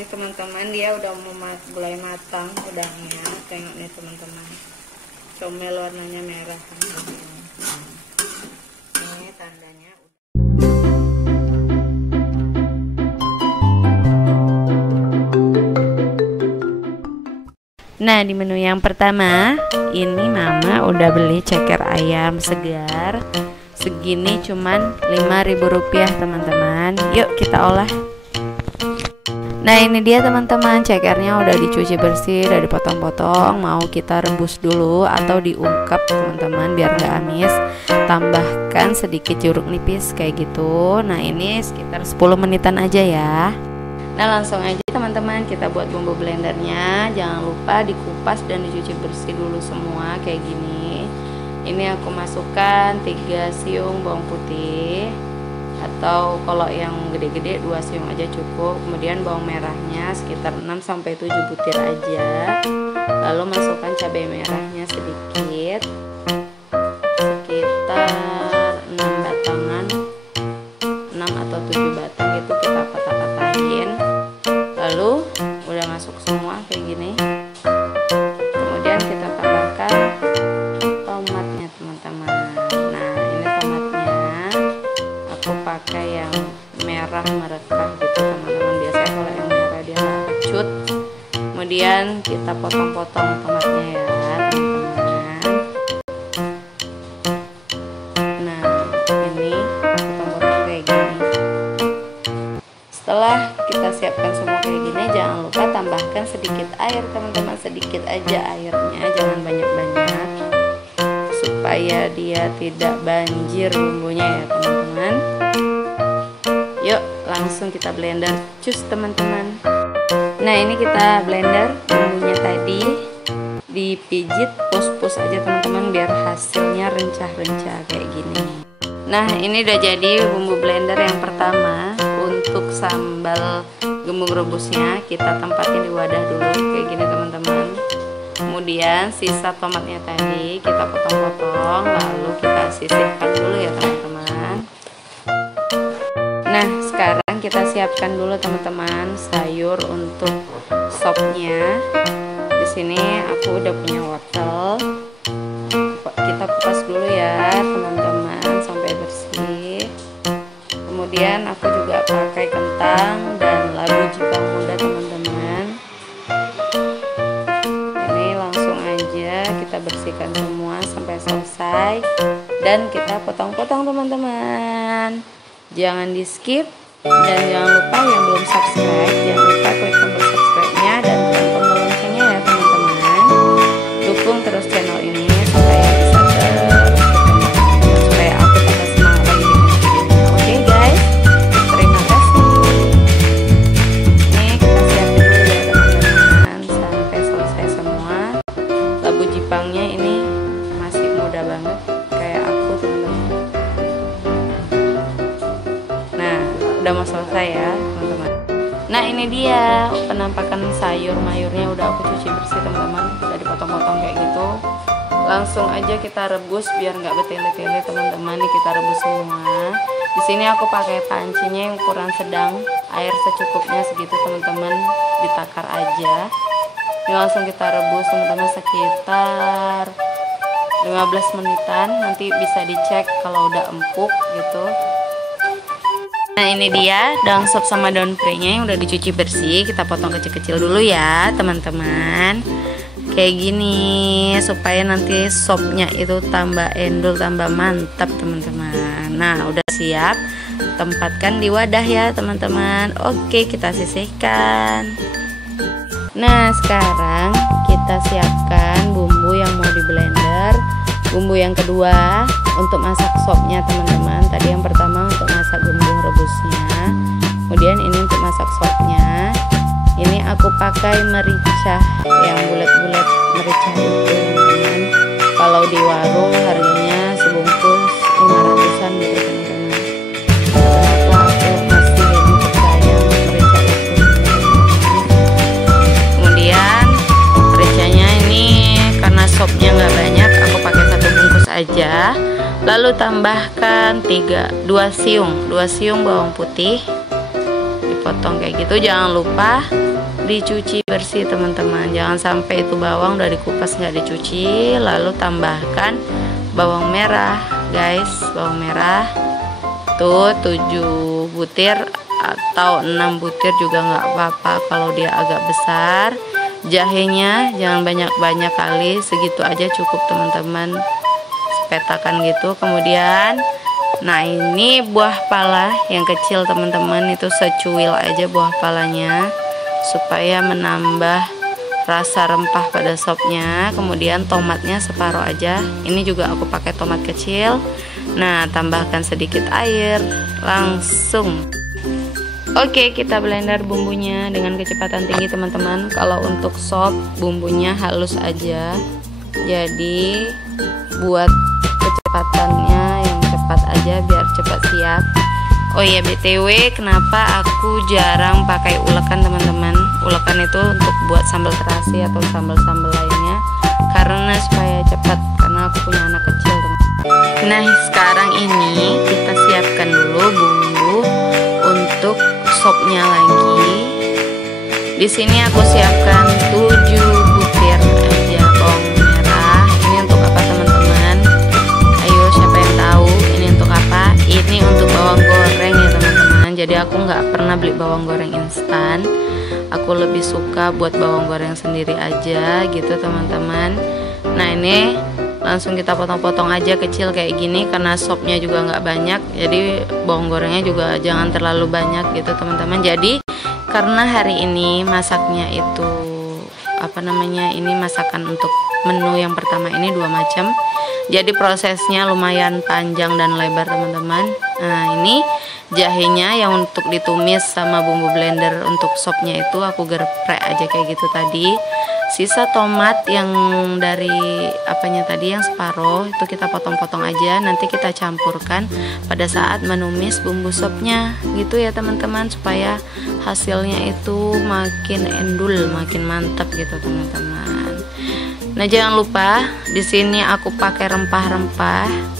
Ini teman-teman dia udah mulai matang udangnya. Tengok nih teman-teman, comel warnanya merah. Ini tandanya. Nah, di menu yang pertama ini mama udah beli ceker ayam segar. Segini cuman Rp5.000 teman-teman. Yuk kita olah. Nah, ini dia teman-teman, cekernya udah dicuci bersih, udah dipotong-potong. Mau kita rebus dulu atau diungkep teman-teman biar nggak amis. Tambahkan sedikit jeruk nipis kayak gitu. Nah, ini sekitar 10 menitan aja ya. Nah, langsung aja teman-teman kita buat bumbu blendernya. Jangan lupa dikupas dan dicuci bersih dulu semua kayak gini. Ini aku masukkan 3 siung bawang putih, atau kalau yang gede-gede 2 siung aja cukup. Kemudian bawang merahnya sekitar 6-7 butir aja. Lalu masukkan cabai merahnya sedikit, sekitar 6 batangan, 6 atau 7 batang gitu, kita patah-patahin. Lalu udah masuk semua kayak gini. Kemudian kita tambahkan tomatnya teman-teman. Nah, ini tomatnya aku pakai yang merah merekah gitu teman-teman. Biasanya kalau yang merah dia kecut. Kemudian kita potong-potong tomatnya ya teman-teman. Nah, ini potong-potong kayak gini. Setelah kita siapkan semua kayak gini, jangan lupa tambahkan sedikit air teman-teman, sedikit aja airnya, jangan banyak-banyak, supaya dia tidak banjir bumbunya ya teman-teman. Yuk langsung kita blender, cus teman-teman. Nah, ini kita blender bumbunya tadi, dipijit pus-pus aja teman-teman biar hasilnya rencah-rencah kayak gini. Nah, ini udah jadi bumbu blender yang pertama. Untuk sambal gembung rebusnya kita tempatin di wadah dulu kayak gini teman-teman. Kemudian sisa tomatnya tadi kita potong-potong, lalu kita sisihkan dulu ya teman-teman. Nah, sekarang kita siapkan dulu teman-teman sayur untuk sopnya. Di sini aku udah punya wortel. Kita kupas dulu ya teman-teman sampai bersih. Kemudian aku juga pakai kentang dan labu jipang muda teman-teman. Ini langsung aja kita bersihkan semua sampai selesai dan kita potong-potong teman-teman. Jangan di skip dan jangan lupa yang belum subscribe, jangan lupa klik tombol subscribe-nya dan tekan tombol loncengnya ya teman-teman. Dukung terus channel ini supaya bisa supaya aku tambah semangat lagi bikin videonya. Oke guys, terima kasih. Ini kita siapin dulu ya teman-teman sampai selesai semua. Labu jipangnya ini masih muda banget kayak aku teman-teman. Nah, udah mau selesai ya teman-teman. Nah, ini dia penampakan sayur mayurnya udah aku cuci bersih teman-teman, udah dipotong-potong kayak gitu. Langsung aja kita rebus biar nggak bertele-tele teman-teman. Nih kita rebus semua. Di sini aku pakai pancinya yang ukuran sedang, air secukupnya segitu teman-teman, ditakar aja. Ini langsung kita rebus teman-teman sekitar 15 menitan. Nanti bisa dicek kalau udah empuk gitu. Nah, ini dia daun sop sama daun prei-nya yang udah dicuci bersih. Kita potong kecil-kecil dulu ya teman-teman. Kayak gini supaya nanti sopnya itu tambah endul, tambah mantap teman-teman. Nah, udah siap, tempatkan di wadah ya teman-teman. Oke, kita sisihkan. Nah, sekarang kita siapkan bumbu yang mau di blender. Bumbu yang kedua untuk masak sopnya teman-teman. Tadi yang pertama untuk masak gembung rebusnya, kemudian ini untuk masak sopnya. Ini aku pakai merica yang bulat-bulat, merica itu teman-teman. Kalau di warung harganya sebungkus 500-an gitu teman-teman. Kenapa aku masih lebih percaya merica itu? Kemudian mericanya ini karena sopnya nggak banyak, aku pakai 1 bungkus aja. Lalu tambahkan 2 siung bawang putih. dipotong kayak gitu. Jangan lupa dicuci bersih teman-teman, jangan sampai itu bawang udah dikupas nggak dicuci. Lalu tambahkan bawang merah guys, bawang merah tuh 7 butir atau 6 butir juga nggak apa-apa kalau dia agak besar. Jahenya jangan banyak-banyak kali, segitu aja cukup teman-teman, sepetakan gitu. Kemudian nah ini buah pala yang kecil teman-teman, itu secuil aja buah palanya supaya menambah rasa rempah pada sopnya. Kemudian tomatnya separuh aja, ini juga aku pakai tomat kecil. Nah tambahkan sedikit air, langsung. Oke, kita blender bumbunya dengan kecepatan tinggi teman-teman. Kalau untuk sop bumbunya halus aja, jadi buat kecepatannya yang cepat aja biar cepat siap. Oh iya, BTW kenapa aku jarang pakai ulekan teman-teman? Ulekan itu untuk buat sambal terasi atau sambal-sambal lainnya, karena supaya cepat, karena aku punya anak kecil teman. Nah sekarang ini kita siapkan dulu bumbu untuk sopnya lagi. Di sini aku siapkan 7 butir aja bawang merah. Ini untuk apa teman-teman? Ayo siapa yang tahu ini untuk apa? Ini untuk bawang goreng ya teman-teman. Jadi aku nggak pernah beli bawang goreng instan. Aku lebih suka buat bawang goreng sendiri aja gitu teman-teman. Nah ini langsung kita potong-potong aja kecil kayak gini, karena sopnya juga nggak banyak, jadi bawang gorengnya juga jangan terlalu banyak gitu teman-teman. Jadi karena hari ini masaknya itu apa namanya, ini masakan untuk menu yang pertama ini 2 macam, jadi prosesnya lumayan panjang dan lebar teman-teman. Nah ini jahenya yang untuk ditumis sama bumbu blender untuk sopnya itu aku geprek aja kayak gitu tadi. Sisa tomat yang dari apanya tadi yang separuh itu kita potong-potong aja, nanti kita campurkan pada saat menumis bumbu sopnya gitu ya teman-teman, supaya hasilnya itu makin endul, makin mantap gitu teman-teman. Nah jangan lupa di sini aku pakai rempah-rempah.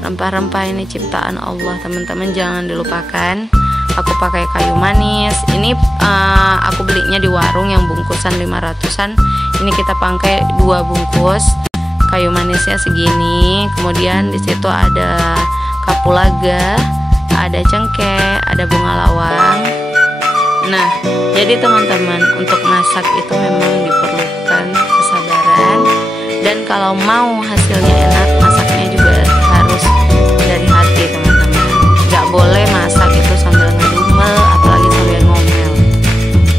Rempah-rempah ini ciptaan Allah teman-teman, jangan dilupakan. Aku pakai kayu manis. Ini aku belinya di warung yang bungkusan 500-an. Ini kita pakai 2 bungkus. Kayu manisnya segini. Kemudian di situ ada kapulaga, ada cengkeh, ada bunga lawang. Nah, jadi teman-teman, untuk masak itu memang diperlukan kesabaran, dan kalau mau hasilnya enak, masaknya juga harus dari hati teman-teman. Gak boleh masak itu sambil ngedumel, apalagi sambil ngomel,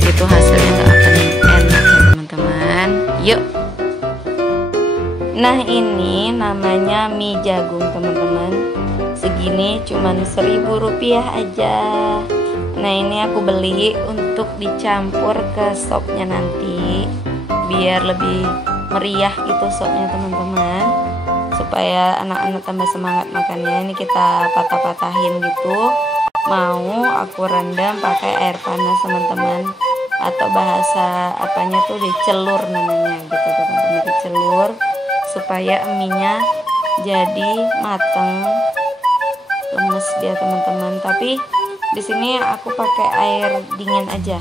itu hasilnya gak akan enak ya teman-teman. Yuk. Nah ini namanya mie jagung teman-teman, segini cuman Rp1.000 aja. Nah ini aku beli untuk dicampur ke sopnya nanti, biar lebih meriah gitu sopnya teman-teman, supaya anak-anak tambah semangat makannya. Ini kita patah-patahin gitu. Mau aku rendam pakai air panas teman-teman, atau bahasa apanya tuh dicelur namanya gitu teman-teman, dicelur supaya mie-nya jadi mateng, lemes dia teman-teman. Tapi di sini aku pakai air dingin aja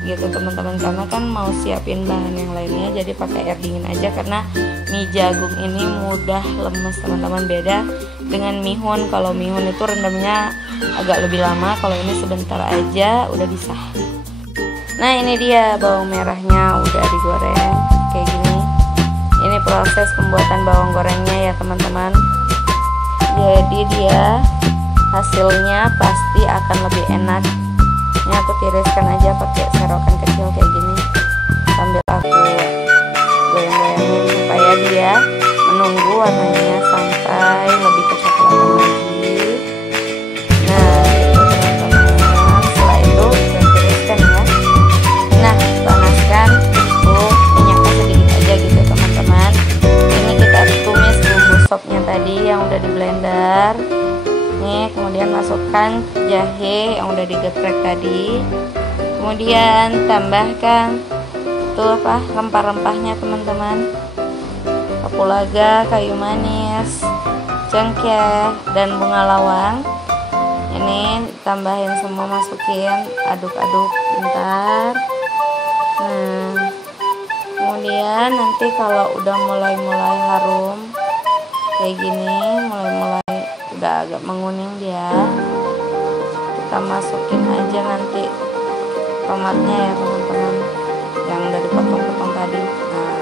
gitu teman-teman, karena kan mau siapin bahan yang lainnya, jadi pakai air dingin aja, karena mie jagung ini mudah lemes teman-teman, beda dengan mihun. Kalau mihun itu rendamnya agak lebih lama, kalau ini sebentar aja udah bisa. Nah ini dia bawang merahnya udah digoreng kayak gini. Ini proses pembuatan bawang gorengnya ya teman-teman, jadi dia hasilnya pasti akan lebih enak. Ini aku tiriskan aja pakai serokan kecil kayak gini, sambil aku goyang-goyangin supaya dia menunggu warnanya sampai lebih kecoklatan lagi. Nah itu teman-teman, setelah itu kita tiriskan ya. Nah panaskan untuk minyaknya sedikit aja gitu teman-teman. Ini kita tumis bumbu sopnya tadi yang udah di blender. Nih, kemudian masukkan jahe yang udah digeprek tadi. Kemudian tambahkan tuh apa rempah-rempahnya teman-teman, kapulaga, kayu manis, cengkeh, dan bunga lawang. Ini tambahin semua, masukin, aduk-aduk bentar. Nah, kemudian nanti kalau udah mulai harum kayak gini, mulai udah agak menguning dia, kita masukin aja nanti tomatnya ya teman-teman, yang udah dipotong-potong tadi. Nah,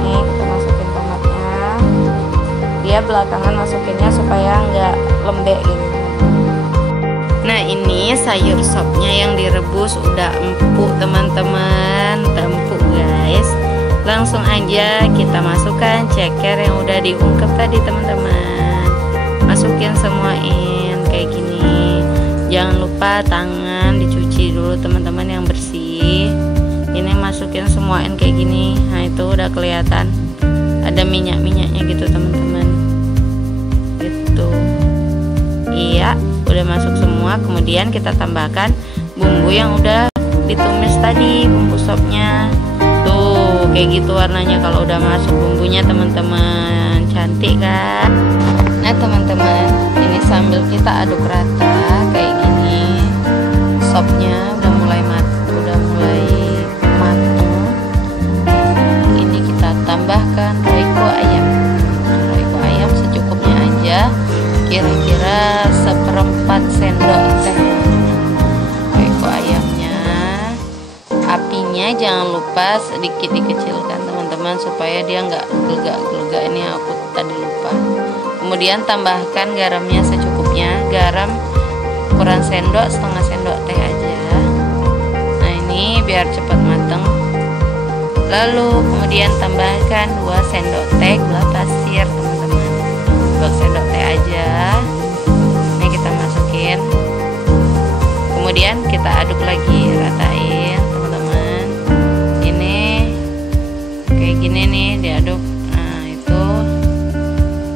ini kita masukin tomatnya, dia belakangan masukinnya supaya nggak lembek gitu. Nah, ini sayur sopnya yang direbus udah empuk teman-teman, empuk guys. Langsung aja kita masukkan ceker yang udah diungkep tadi teman-teman. Masukin semuain kayak gini. Jangan lupa tangan dicuci dulu teman-teman yang bersih. Ini masukin semuain kayak gini. Nah, itu udah kelihatan ada minyak-minyaknya gitu teman-teman. Gitu. Iya, udah masuk semua. Kemudian kita tambahkan bumbu yang udah ditumis tadi, bumbu sopnya. Tuh, kayak gitu warnanya kalau udah masuk bumbunya teman-teman. Cantik kan? Nah teman-teman, ini sambil kita aduk rata kayak gini, sopnya udah mulai matang. Ini kita tambahkan royco ayam. Royco ayam secukupnya aja, kira-kira 1/4 sendok teh royco ayamnya. Apinya jangan lupa sedikit dikecilkan teman-teman, supaya dia nggak gelegak-gelegak. Ini aku tadi lupa. Kemudian tambahkan garamnya secukupnya, garam ukuran sendok, setengah sendok teh aja. Nah, ini biar cepat matang. Lalu kemudian tambahkan 2 sendok teh gula pasir teman-teman, 2 sendok teh aja. Ini kita masukin, kemudian kita aduk lagi, ratain teman-teman. Ini kayak gini nih diaduk. Nah, itu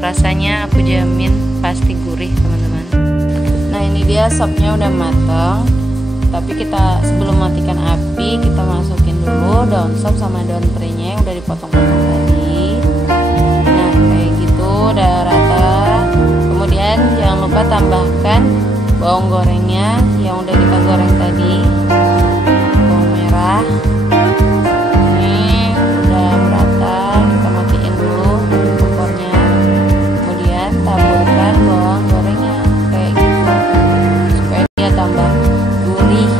rasanya aku jamin pasti gurih teman-teman. Nah, ini dia sopnya udah matang, tapi kita sebelum matikan api kita masukin dulu daun sop sama daun tereynya yang udah dipotong-potong tadi. Nah, kayak gitu udah rata. Kemudian jangan lupa tambahkan bawang gorengnya yang udah kita goreng tadi, bawang merah. Ini udah merata, kita matiin dulu kompornya. Kemudian taburkan bawang gorengnya kayak gitu supaya dia tambah gurih.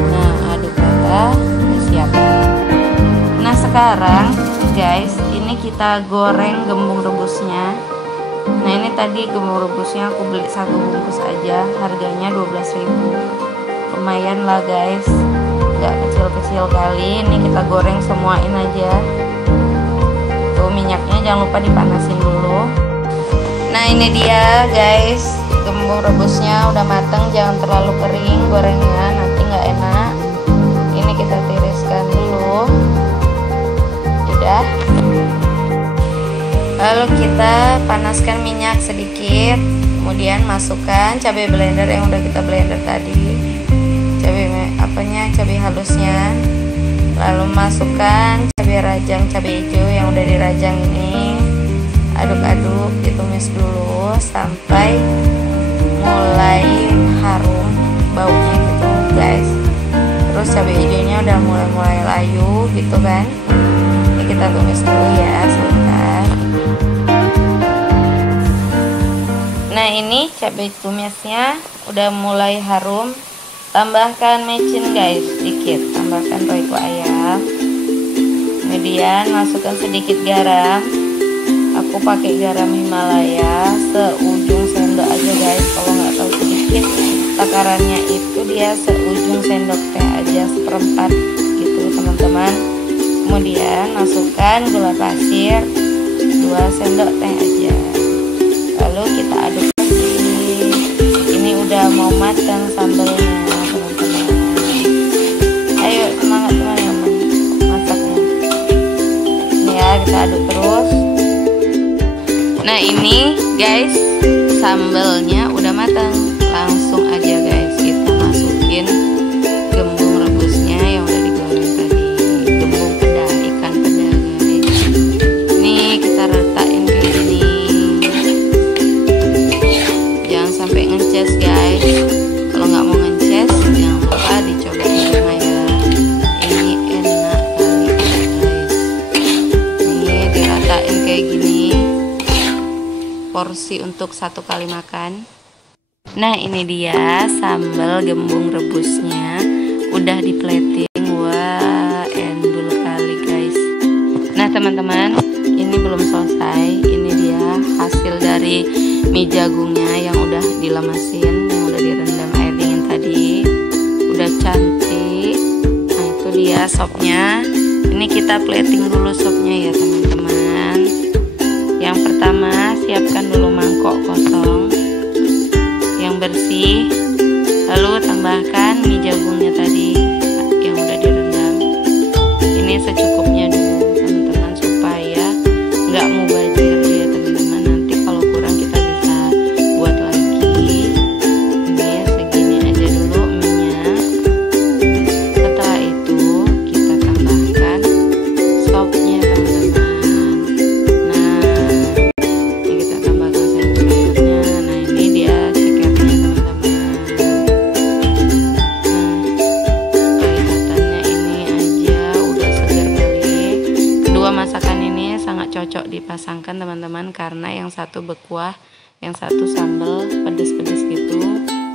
Nah, aduk rata, udah siap. Nah, sekarang guys, ini kita goreng gembung rebusnya. Nah, ini tadi gembung rebusnya aku beli 1 bungkus aja, harganya 12.000. Lumayan lah guys, nggak kecil-kecil kali. Ini kita goreng semuain aja. Tuh, minyaknya jangan lupa dipanasin dulu. Nah, ini dia guys, gembung rebusnya udah mateng, jangan terlalu kering gorengnya, nanti nggak enak. Ini kita tiriskan dulu. Udah. Lalu kita panaskan minyak sedikit, kemudian masukkan cabai blender yang udah kita blender tadi, cabai halusnya. Lalu masukkan cabai rajang, cabai hijau yang udah dirajang ini. Aduk-aduk, ditumis dulu sampai mulai harum baunya gitu guys. Terus cabai hijaunya udah mulai layu gitu kan. Ini kita tumis dulu ya sebentar. Nah, ini cabai tumisnya udah mulai harum. Tambahkan micin guys, sedikit. Tambahkan royco ayam. Kemudian masukkan sedikit garam. Aku pakai garam Himalaya seujung sendok aja guys. Kalau nggak tahu sedikit takarannya itu dia seujung sendok teh aja, 1/4 gitu teman-teman. Kemudian masukkan gula pasir 2 sendok teh aja. Lalu kita aduk lagi. Ini udah mau matang sambelnya teman-teman. Ayo semangat teman-teman masaknya. Ini ya, kita aduk terus. Nah, ini guys, sambelnya udah matang. Langsung aja guys kita masukin gembung rebusnya yang udah digoreng tadi. Gembung peda, ikan peda guys. Nih kita ratakin kayak gini. Jangan sampai ngeces porsi untuk 1 kali makan. Nah ini dia sambal gembung rebusnya, udah di plating. Wah endul kali guys. Nah teman-teman, ini belum selesai. Ini dia hasil dari mie jagungnya yang udah dilemesin, yang udah direndam air dingin tadi. Udah cantik. Nah itu dia sopnya. Ini kita plating dulu sopnya ya teman-teman. Yang pertama siapkan dulu mangkok kosong yang bersih, lalu tambahkan mie jagungnya tadi yang udah direndam. Ini secukupnya dulu teman-teman supaya nggak mubazir ya teman-teman. Nanti kalau kurang kita bisa buat lagi. Ini segini aja dulu minyak. Setelah itu kita tambahkan sopnya teman-teman. Nah ini kita tambahkan sayur-sayurnya. Nah ini dia cekernya teman-teman. Nah kelihatannya ini aja udah segar balik. Kedua masakan ini sangat cocok dipasangkan teman-teman, karena yang satu berkuah, yang satu sambal pedes-pedes gitu.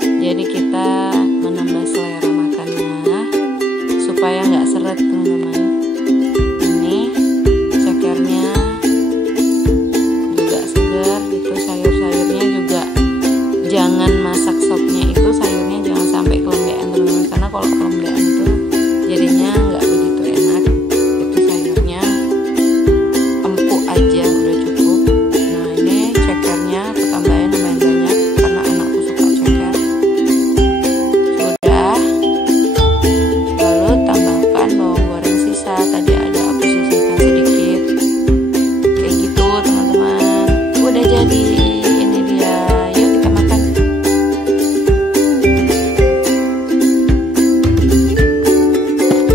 Jadi kita menambah selera makannya supaya nggak seret teman-teman. Ini cekernya juga segar gitu, sayur-sayurnya juga jangan masak sopnya itu sayurnya jangan sampai kelembean teman-teman, karena kalau kelembean itu jadinya nggak begitu enak. Itu sayurnya empuk aja udah cukup. Nah ini cekernya aku tambahin lumayan banyak karena anakku suka ceker. Sudah. Lalu tambahkan bawang goreng sisa, tadi ada aku sisihkan sedikit. Kayak gitu teman-teman. Udah jadi. Ini dia. Yuk kita makan.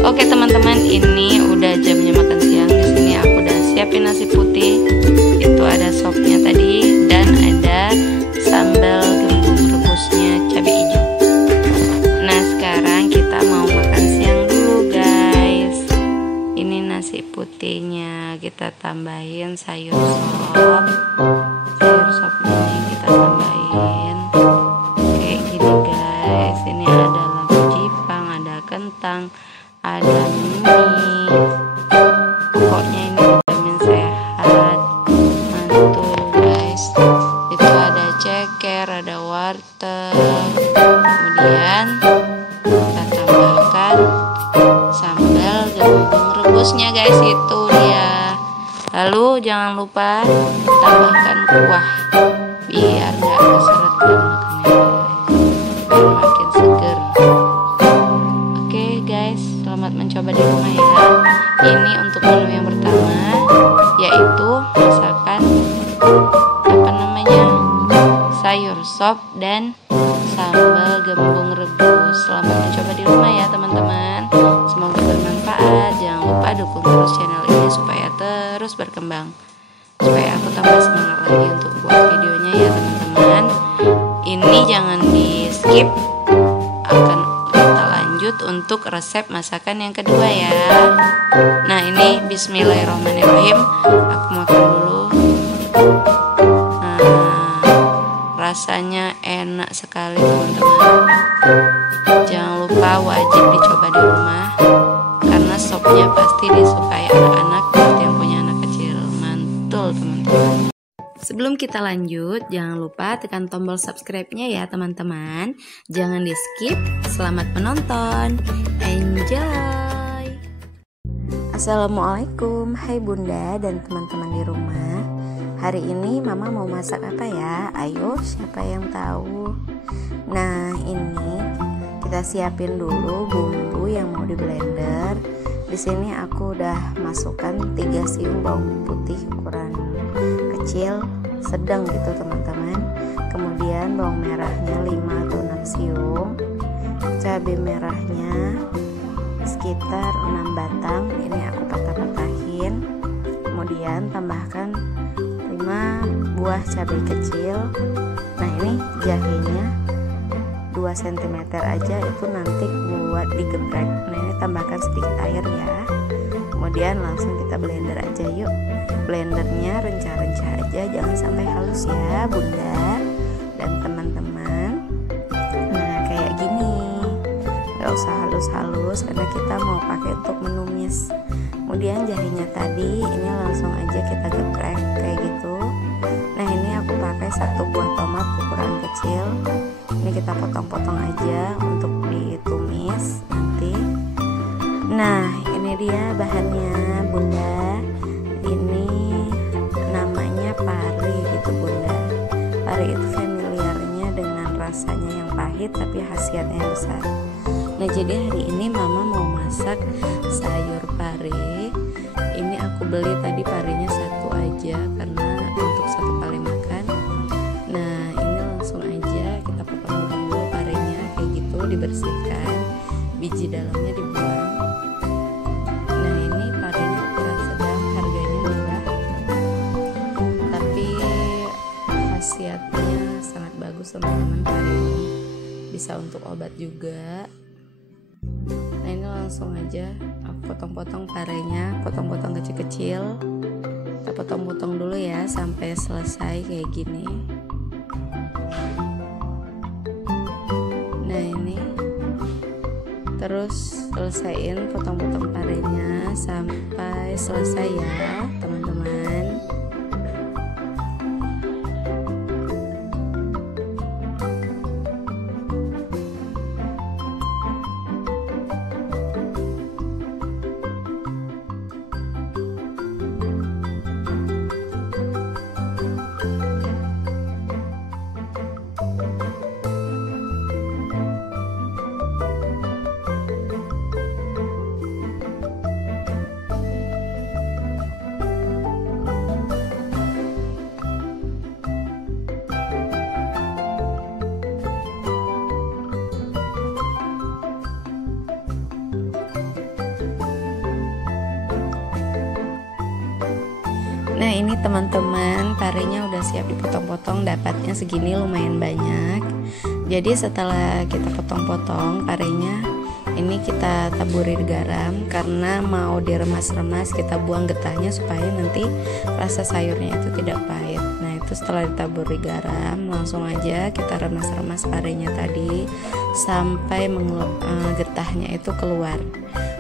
Oke teman-teman, ini udah jamnya makan siang. Di sini aku udah siapin nasi putih. Itu ada sopnya tadi dan ada sambal gembung rebusnya cabai hijau. Nah sekarang kita mau makan siang dulu guys. Ini nasi putihnya, kita tambahin sayur sop. Sayur sopnya nih kita tambahin kayak gini guys. Ini ada labu jipang, ada kentang, ada mie. Pokoknya ini vitamin sehat, mantul guys. Itu ada ceker, ada wortel. Kemudian kita tambahkan sambal gembung rebusnya guys, itu dia. Lalu jangan lupa tambahkan kuah biar nggak keseret makannya guys, biar makin seger. Oke guys, selamat mencoba di rumah ya. Ini untuk menu yang pertama, yaitu masakan apa namanya, sayur sop dan sambal gembung rebus. Selamat mencoba di rumah ya teman-teman. Semoga bermanfaat. Jangan lupa dukung terus channel ini supaya terus berkembang, supaya aku tambah semangat lagi untuk buat videonya ya teman-teman. Ini jangan di skip, akan kita lanjut untuk resep masakan yang kedua ya. Nah ini bismillahirrahmanirrahim, aku makan dulu. Nah rasanya enak sekali teman-teman. Jangan lupa wajib dicoba di rumah, karena sopnya pasti disukai anak-anak buat yang punya anak kecil. Mantul teman-teman. Sebelum kita lanjut, jangan lupa tekan tombol subscribe-nya ya teman-teman. Jangan di skip. Selamat menonton. Enjoy. Assalamualaikum. Hai bunda dan teman-teman di rumah. Hari ini mama mau masak apa ya? Ayo, siapa yang tahu? Nah ini kita siapin dulu bumbu yang mau di blender. Di sini aku udah masukkan 3 siung bawang putih ukuran kecil sedang gitu teman-teman. Kemudian bawang merahnya 5 atau 6 siung, cabai merahnya sekitar 6 batang, ini aku patah-patahin. Kemudian tambahkan 5 buah cabai kecil. Nah ini jahenya 2 cm aja, itu nanti buat digeprek. Nah ini tambahkan sedikit air ya. Kemudian langsung kita blender aja yuk. Blendernya rencah-rencah aja, jangan sampai halus ya bunda dan teman-teman. Nah kayak gini, nggak usah halus-halus karena kita mau pakai untuk menumis. Kemudian jahenya tadi ini langsung aja kita geprek kayak gitu. Nah ini aku pakai 1 buah tomat ukuran kecil. Ini kita potong-potong aja untuk ditumis nanti. Nah ini dia bahannya bunda. Ini namanya pari gitu bunda. Pari itu familiarnya dengan rasanya yang pahit tapi khasiatnya yang besar. Nah jadi hari ini mama mau masak sayur pari. Ini aku beli tadi parinya 1 aja karena untuk 1 kali makan. Nah ini langsung aja kita potong-potong dulu parinya kayak gitu, dibersihkan, biji dalamnya dibuang. Nah ini parinya ukuran sedang, harganya murah tapi khasiatnya sangat bagus teman-teman. Pari ini bisa untuk obat juga. Nah ini langsung aja aku potong-potong parenya, potong-potong kecil-kecil. Kita potong-potong dulu ya sampai selesai kayak gini. Nah ini terus selesaiin potong-potong parenya sampai selesai ya teman-teman. Nah ini teman-teman, parinya udah siap dipotong-potong, dapatnya segini lumayan banyak. Jadi setelah kita potong-potong parinya, ini kita taburi garam karena mau diremas-remas, kita buang getahnya supaya nanti rasa sayurnya itu tidak pahit. Nah itu setelah ditaburi garam, langsung aja kita remas-remas parinya tadi sampai getahnya itu keluar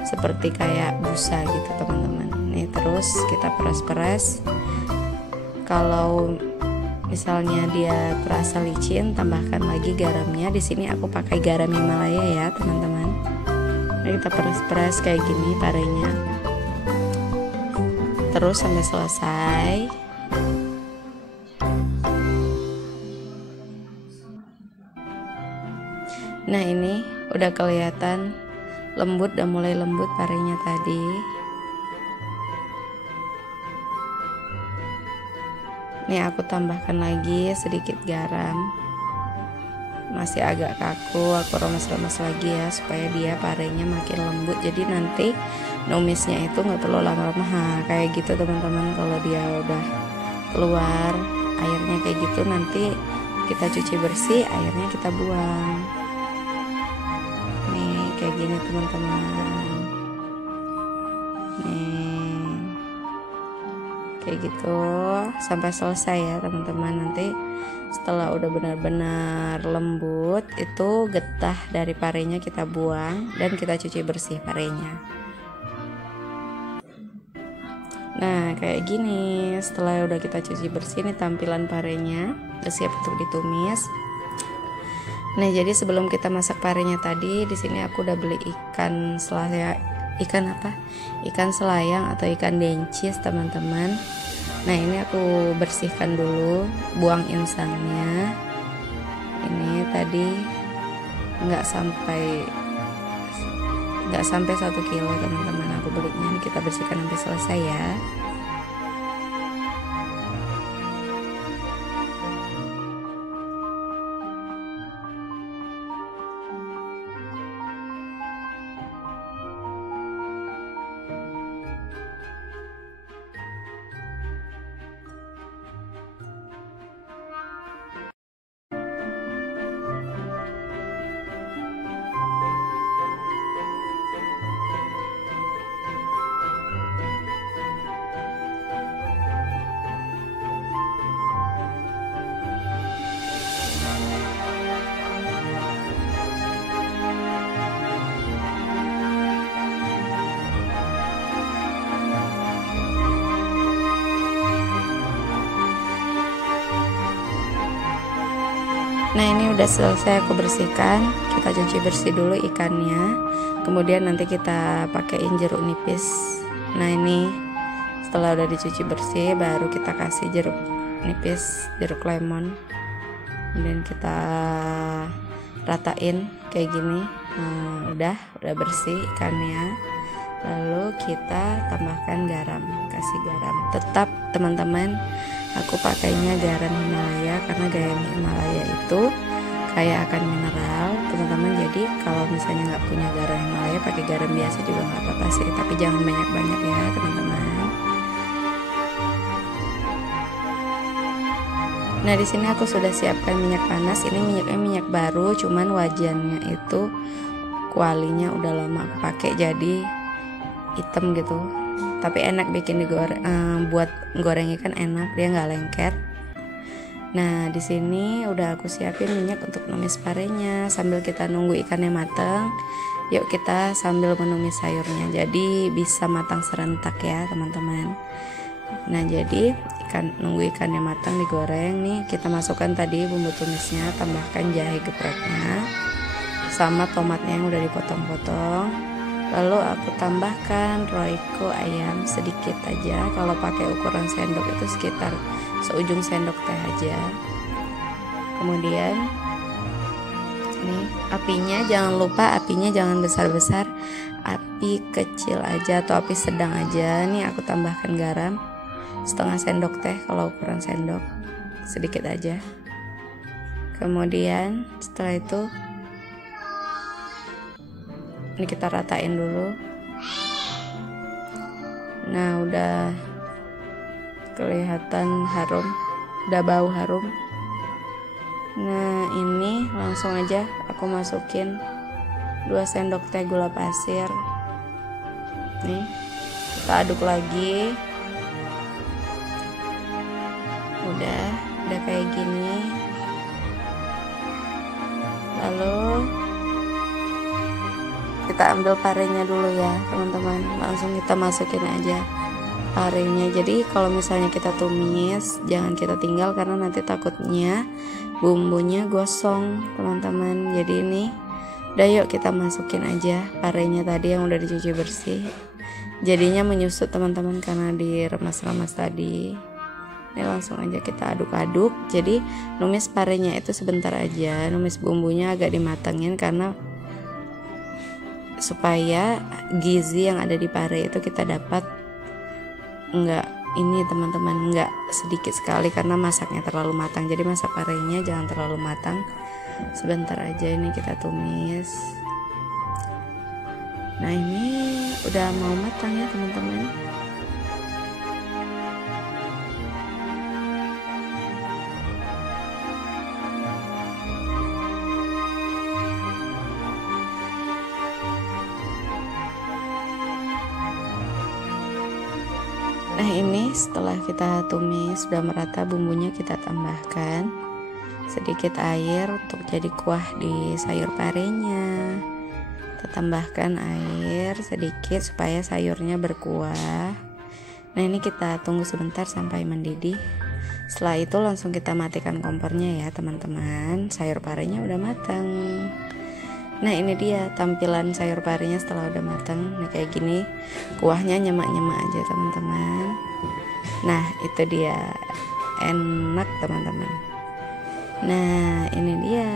seperti kayak busa gitu teman-teman. Nih terus kita peras-peras. Kalau misalnya dia terasa licin, tambahkan lagi garamnya. Di sini aku pakai garam Himalaya ya teman-teman. Nah, kita peras-peras kayak gini parenya. Terus sampai selesai. Nah ini udah kelihatan lembut, udah mulai lembut parenya tadi. Nih aku tambahkan lagi sedikit garam. Masih agak kaku, aku remes-remes lagi ya supaya dia parenya makin lembut. Jadi nanti numisnya itu nggak perlu lama-lama. Kayak gitu teman-teman. Kalau dia udah keluar airnya kayak gitu, nanti kita cuci bersih, airnya kita buang. Nih kayak gini teman-teman. Nih kayak gitu sampai selesai ya teman-teman. Nanti setelah udah benar-benar lembut, itu getah dari parenya kita buang dan kita cuci bersih parenya. Nah kayak gini, setelah udah kita cuci bersih, nih tampilan parenya udah siap untuk ditumis. Nah jadi sebelum kita masak parenya tadi, di sini aku udah beli ikan selayang atau ikan dencis teman-teman. Nah ini aku bersihkan dulu, buang insangnya. Ini tadi nggak sampai 1 kilo teman-teman aku belinya. Ini kita bersihkan sampai selesai ya. Nah ini udah selesai aku bersihkan. Kita cuci bersih dulu ikannya, kemudian nanti kita pakaiin jeruk nipis. Nah ini setelah udah dicuci bersih, baru kita kasih jeruk nipis, jeruk lemon, kemudian kita ratain kayak gini. Nah, udah bersih ikannya. Lalu kita tambahkan garam, kasih garam. Tetap teman-teman, aku pakainya garam Himalaya karena garam Himalaya itu kayak akan mineral teman-teman. Jadi kalau misalnya nggak punya garam Himalaya, pakai garam biasa juga nggak apa-apa sih, tapi jangan banyak-banyak ya teman-teman. Nah di sini aku sudah siapkan minyak panas. Ini minyaknya minyak baru, cuman wajannya itu kualinya udah lama aku pakai, jadi hitam gitu. Tapi enak bikin digoreng, buat goreng ikan enak, dia nggak lengket. Nah di sini udah aku siapin minyak untuk numis parenya. Sambil kita nunggu ikannya matang, yuk kita sambil menumis sayurnya. Jadi bisa matang serentak ya teman-teman. Nah jadi nunggu ikannya matang digoreng nih, kita masukkan tadi bumbu tumisnya, tambahkan jahe gepreknya sama tomatnya yang udah dipotong-potong. Lalu aku tambahkan royco ayam sedikit aja. Kalau pakai ukuran sendok itu sekitar seujung sendok teh aja. Kemudian ini apinya jangan lupa, apinya jangan besar-besar, api kecil aja atau api sedang aja. Nih aku tambahkan garam setengah sendok teh kalau ukuran sendok, sedikit aja. Kemudian setelah itu ini kita ratain dulu. Nah udah kelihatan harum, udah bau harum. Nah ini langsung aja aku masukin 2 sendok teh gula pasir. Nih kita aduk lagi. Udah kayak gini. Lalu kita ambil parenya dulu ya teman-teman, langsung kita masukin aja parenya. Jadi kalau misalnya kita tumis, jangan kita tinggal karena nanti takutnya bumbunya gosong teman-teman. Jadi ini udah, yuk kita masukin aja parenya tadi yang udah dicuci bersih. Jadinya menyusut teman-teman karena diremas-remas tadi. Ini langsung aja kita aduk-aduk. Jadi numis parenya itu sebentar aja, numis bumbunya agak dimatangin karena supaya gizi yang ada di pare itu kita dapat. Enggak ini teman-teman, enggak sedikit sekali karena masaknya terlalu matang. Jadi masak parenya jangan terlalu matang, sebentar aja ini kita tumis. Nah ini udah mau matang ya teman-teman. Nah ini setelah kita tumis sudah merata bumbunya, kita tambahkan sedikit air untuk jadi kuah di sayur parenya. Kita tambahkan air sedikit supaya sayurnya berkuah. Nah ini kita tunggu sebentar sampai mendidih. Setelah itu langsung kita matikan kompornya ya teman-teman. Sayur parenya udah matang. Nah ini dia tampilan sayur parenya setelah udah matang. Nah kayak gini, kuahnya nyemak-nyemak aja teman-teman. Nah itu dia, enak teman-teman. Nah ini dia,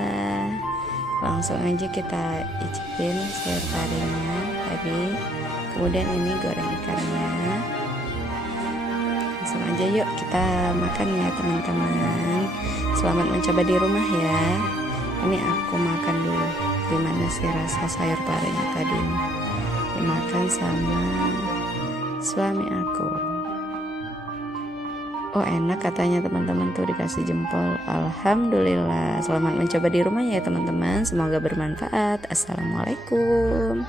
langsung aja kita icipin sayur parenya tadi. Kemudian ini goreng ikannya. Langsung aja yuk kita makan ya teman-teman. Selamat mencoba di rumah ya. Ini aku makan dulu. Gimana sih rasa sayur parenya tadi ini? Dimakan sama suami aku. Oh enak katanya teman-teman, tuh dikasih jempol. Alhamdulillah. Selamat mencoba di rumah ya teman-teman. Semoga bermanfaat. Assalamualaikum.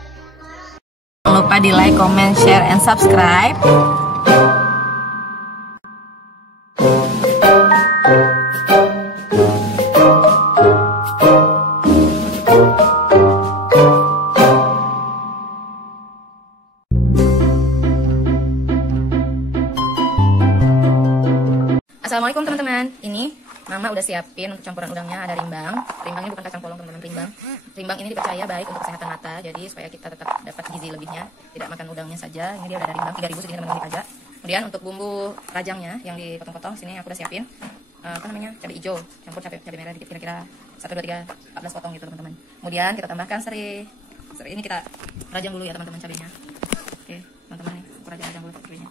Jangan lupa di like, comment, share, and subscribe. Assalamualaikum teman-teman. Ini Mama udah siapin untuk campuran udangnya, ada rimbang. Rimbang ini bukan kacang polong teman-teman, rimbang. Rimbang ini dipercaya baik untuk kesehatan mata, jadi supaya kita tetap dapat gizi lebihnya, tidak makan udangnya saja. Ini dia udah ada rimbang 3.000 segini teman-teman dipajak. Kemudian untuk bumbu rajangnya yang dipotong-potong, sini aku udah siapin cabai hijau, campur cabai merah dikit, kira-kira 1, 2, 3, 14 potong gitu teman-teman. Kemudian kita tambahkan serai. Serai ini kita rajang dulu ya teman-teman cabainya. Oke teman-teman, nih aku rajang dulu cabainya.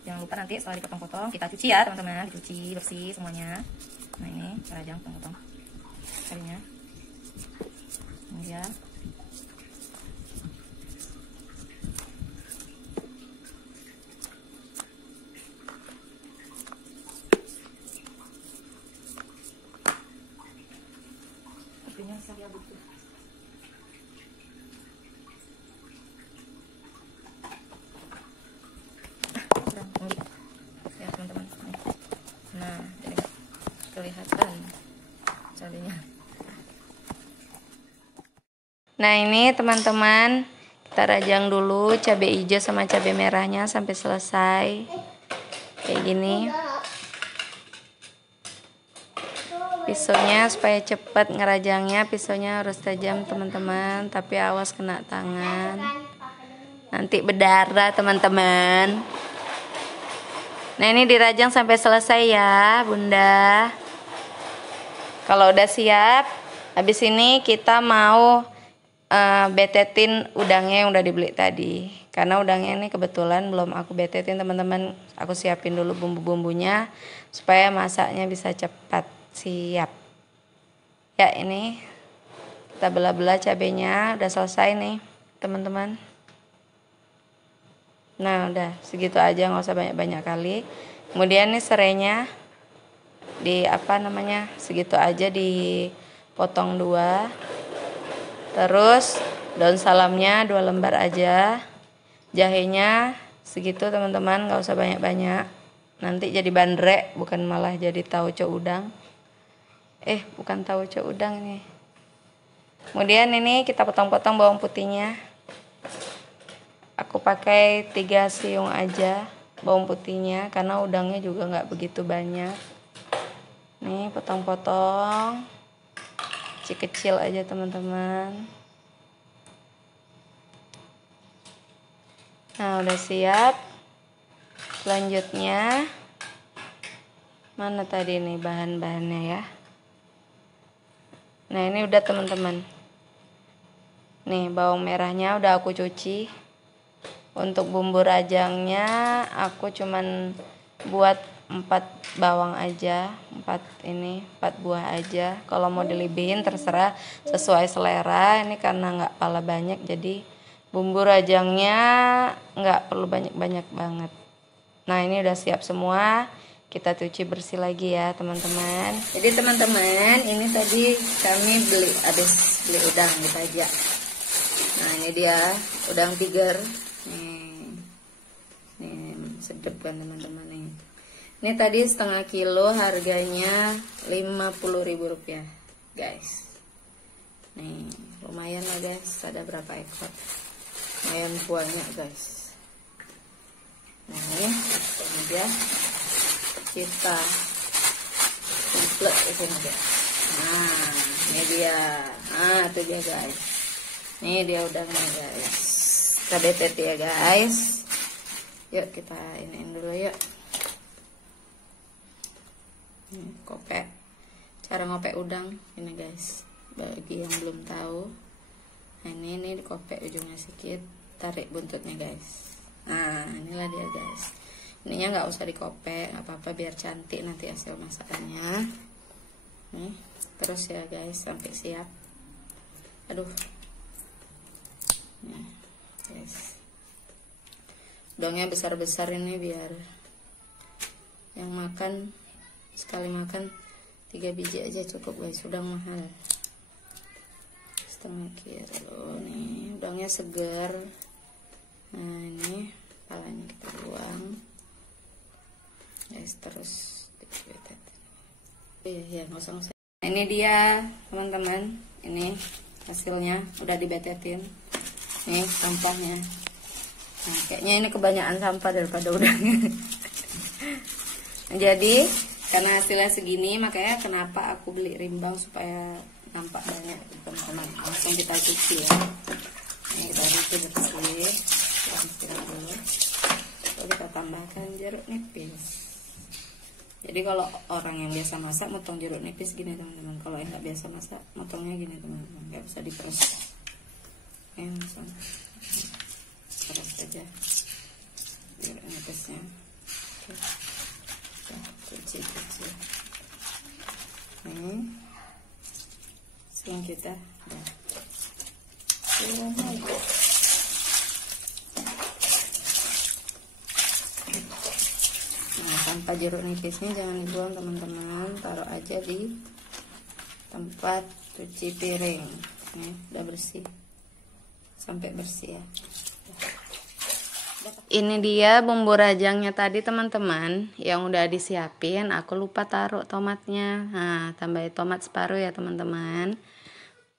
Jangan lupa nanti setelah dipotong-potong kita cuci ya teman-teman, dicuci bersih semuanya. Nah ini rajang potong-potong cabainya. Kemudian cabainya saya butuh. Ya teman-teman, nah jadi kelihatan cabenya. Nah ini teman-teman, kita rajang dulu cabai hijau sama cabai merahnya sampai selesai kayak gini. Pisaunya supaya cepat ngerajangnya, pisaunya harus tajam teman-teman, tapi awas kena tangan, nanti berdarah teman-teman. Nah ini dirajang sampai selesai ya bunda. Kalau udah siap, habis ini kita mau betetin udangnya yang udah dibeli tadi. Karena udangnya ini kebetulan belum aku betetin teman-teman. Aku siapin dulu bumbu-bumbunya supaya masaknya bisa cepat siap. Ya ini kita belah-belah cabenya, udah selesai nih teman-teman. Nah udah segitu aja, nggak usah banyak-banyak kali. Kemudian nih serainya segitu aja, dipotong 2. Terus daun salamnya 2 lembar aja. Jahenya segitu teman-teman, nggak usah banyak-banyak. Nanti jadi bandrek, bukan malah jadi tauco udang. Bukan tauco udang nih. Kemudian ini kita potong-potong bawang putihnya. Aku pakai 3 siung aja bawang putihnya, karena udangnya juga nggak begitu banyak. Nih potong-potong kecil-kecil aja teman-teman. Nah udah siap. Selanjutnya mana tadi nih bahan-bahannya ya. Nah ini udah teman-teman. Nih bawang merahnya udah aku cuci. Untuk bumbu rajangnya aku cuman buat 4 bawang aja, 4 buah aja. Kalau mau dilebihin terserah sesuai selera. Ini karena nggak pala banyak, jadi bumbu rajangnya nggak perlu banyak-banyak banget. Nah ini udah siap semua, kita cuci bersih lagi ya teman-teman. Jadi teman-teman, ini tadi kami habis beli udang di pajak. Nah ini dia udang tiger. Nih sedep kan teman-teman nih. Ini tadi setengah kilo harganya Rp50.000 guys. Nih lumayan lah guys, ada berapa ekor, lumayan banyak guys. Nah ini kemudian kita komplek di sini guys. Nah ini dia, itu dia guys. Ini dia udangnya guys, kita betet ya guys. Yuk kita iniin dulu yuk. Ini kopek, cara ngopek udang ini guys, bagi yang belum tahu. Nah ini dikopek ujungnya sedikit, tarik buntutnya guys. Nah inilah dia guys. Ininya nggak usah dikopek, apa-apa biar cantik nanti hasil masakannya. Nih terus ya guys sampai siap. Aduh, nih guys, udangnya besar-besar ini biar yang makan sekali makan 3 biji aja cukup guys. Udang mahal, setengah kilo nih, udangnya segar. Nah ini kepalanya kita buang guys, terus ya nggak usah. Nah, ini dia teman-teman, ini hasilnya udah dibetetin. Nih sampahnya. Nah, kayaknya ini kebanyakan sampah daripada udangnya. Jadi Karena hasilnya segini, makanya kenapa aku beli rimbang supaya nampak banyak, teman-teman. Langsung kita cuci ya. Ini kita cuci bersih. Kita dulu. Lalu kita tambahkan jeruk nipis. Jadi kalau orang yang biasa masak motong jeruk nipis gini teman-teman. Kalau yang nggak biasa masak motongnya gini teman-teman. Nggak bisa diperes. Langsung peres aja jeruk nipisnya. Cuci. Nih, sekarang kita tanpa jeruk nipisnya jangan dibuang teman-teman, taruh aja di tempat cuci piring. Nih, udah bersih sampai bersih ya. Ini dia bumbu rajangnya tadi teman-teman, yang udah disiapin. Aku lupa taruh tomatnya. Nah, tambahin tomat separuh ya teman-teman.